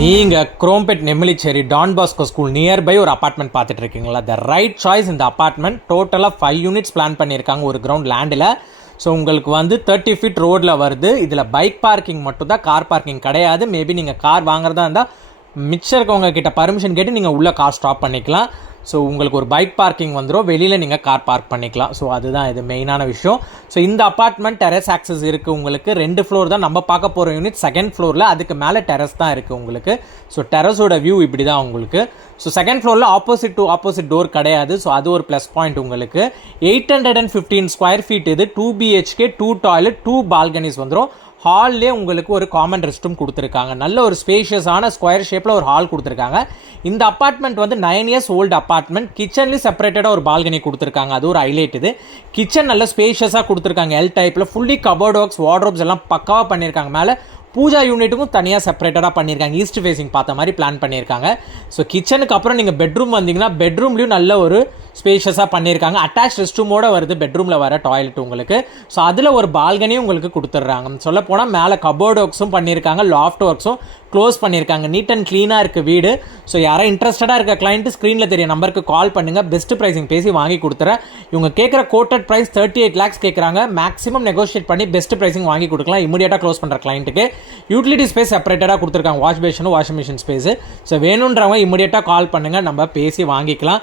நீங்கள் Chromepet Nemilichery Don Bosco school nearby ஒரு apartment பார்த்துட்டு இருக்கீங்களா? The right choice. இந்த அப்பார்ட்மெண்ட் டோட்டலாக 5 யூனிட்ஸ் பிளான் பண்ணியிருக்காங்க ஒரு கிரவுண்ட் லேண்டில். ஸோ உங்களுக்கு வந்து 30 ஃபீட் ரோடில் வருது. இதில் பைக் பார்க்கிங் மட்டும் தான், கார் பார்க்கிங் கிடையாது. மேபி நீங்கள் கார் வாங்குறதா இருந்தால் மிச்சம் இருக்கவங்க கிட்ட பர்மிஷன் கேட்டு நீங்கள் உள்ளே கார் ஸ்டாப் பண்ணிக்கலாம். ஸோ உங்களுக்கு ஒரு பைக் பார்க்கிங் வந்துடும், வெளியில் நீங்கள் கார் பார்க் பண்ணிக்கலாம். ஸோ அதுதான் இது மெயினான விஷயம். ஸோ இந்த அப்பார்ட்மெண்ட் டெரஸ் ஆக்சஸ் இருக்குது உங்களுக்கு. 2 ஃப்ளோர் தான் நம்ம பார்க்க போகிற யூனிட். செகண்ட் ஃப்ளோரில் அதுக்கு மேலே டெரஸ் தான் இருக்குது உங்களுக்கு. ஸோ டெரஸோட வியூ இப்படி தான் உங்களுக்கு. ஸோ செகண்ட் ஃப்ளோரில் ஆப்போசிட் டோர் கிடையாது. ஸோ அது ஒரு ப்ளஸ் பாயிண்ட் உங்களுக்கு. 815 ஸ்கொயர் ஃபீட் இது. 2 BHK, 2 டாய்லெட், 2 பால்கனிஸ் வந்துடும். ஹால்லே உங்களுக்கு ஒரு காமன் ரெஸ்ட் ரூம் கொடுத்துருக்காங்க. நல்ல ஒரு ஸ்பேஷியஸான ஸ்கொயர் ஷேப்பில் ஒரு ஹால் கொடுத்துருக்காங்க. இந்த அப்பார்ட்மெண்ட் வந்து 9 இயர்ஸ் ஓல்டு அப்பார்ட்மெண்ட். கிச்சன்லேயும் செப்பரேட்டடாக ஒரு பால்கனி கொடுத்துருக்காங்க. அது ஒரு ஹைலைட். இது கிச்சன் நல்ல ஸ்பேஷியஸாக கொடுத்துருக்காங்க. எல் டைப்பில் ஃபுல்லி கபோர்ட் ஒர்க்ஸ், வார்ட்ரோப்ஸ் எல்லாம் பக்காவாக பண்ணியிருக்காங்க. மேலே பூஜா யூனிட்டுக்கும் தனியாக செப்பரேட்டடாக பண்ணியிருக்காங்க. ஈஸ்ட் ஃபேஸிங் பார்த்த மாதிரி பிளான் பண்ணியிருக்காங்க. ஸோ கிச்சனுக்கு அப்புறம் நீங்கள் பெட்ரூம் வந்தீங்கன்னா பெட்ரூம்லேயும் நல்ல ஒரு ஸ்பேஷியஸாக பண்ணியிருக்காங்க. அட்டாச் ரெஸ்ட் ரூமோட வருது பெட்ரூமில் வர டாய்லெட் உங்களுக்கு. ஸோ அதில் ஒரு பால்கனியும் உங்களுக்கு கொடுத்துட்றாங்க. சொல்ல போனால் மேலே கபோர்ட் ஒர்க்ஸும் பண்ணியிருக்காங்க, லாஃப்ட் ஒர்க்ஸும் க்ளோஸ் பண்ணியிருக்காங்க. நீட் அண்ட் க்ளீனாக இருக்குது வீடு. ஸோ யாரும் இன்ட்ரெஸ்டடாக இருக்க கிளைண்ட்டு ஸ்க்ரீனில் தெரிய நம்பருக்கு கால் பண்ணுங்கள். பெஸ்ட் ப்ரைஸிங் பேசி வாங்கி கொடுத்துறேன். இவங்க கேட்குற கோட்டட் ப்ரைஸ் 38 lakhs கேட்குறாங்க. மேக்ஸிமம் நெகோஷியேட் பண்ணி பெஸ்ட் ப்ரைஸிங் வாங்கி கொடுக்கலாம். இமீடியட்டாக க்ளோஸ் பண்ணுற கிளைண்ட்டுக்கு யூட்டிலிட்டி ஸ்பேஸ் செப்பரேட்டடாக கொடுத்துருக்காங்க. வாஷ் பேஷனும் வாஷிங் மிஷின் ஸ்பேஸு. ஸோ வேணுன்றவங்க இமீடியட்டாக கால் பண்ணுங்கள், நம்ம பேசி வாங்கிக்கலாம்.